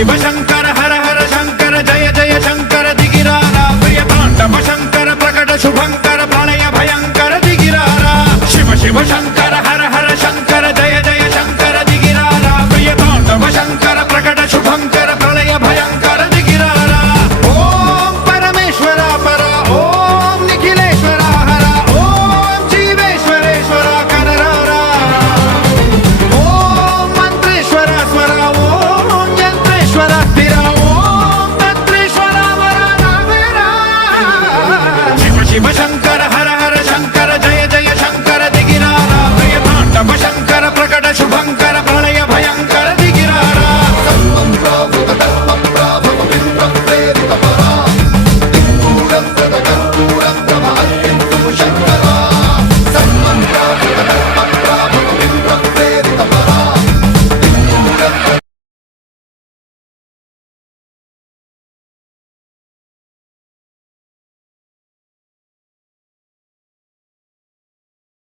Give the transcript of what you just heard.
शिव शंकर हर हर शंकर जय जय शंकर दिगिरारा प्रिय तांडव शंकर प्रकट शुभंकर प्रलय भयंकर दिगिरारा शिव शिव शंकर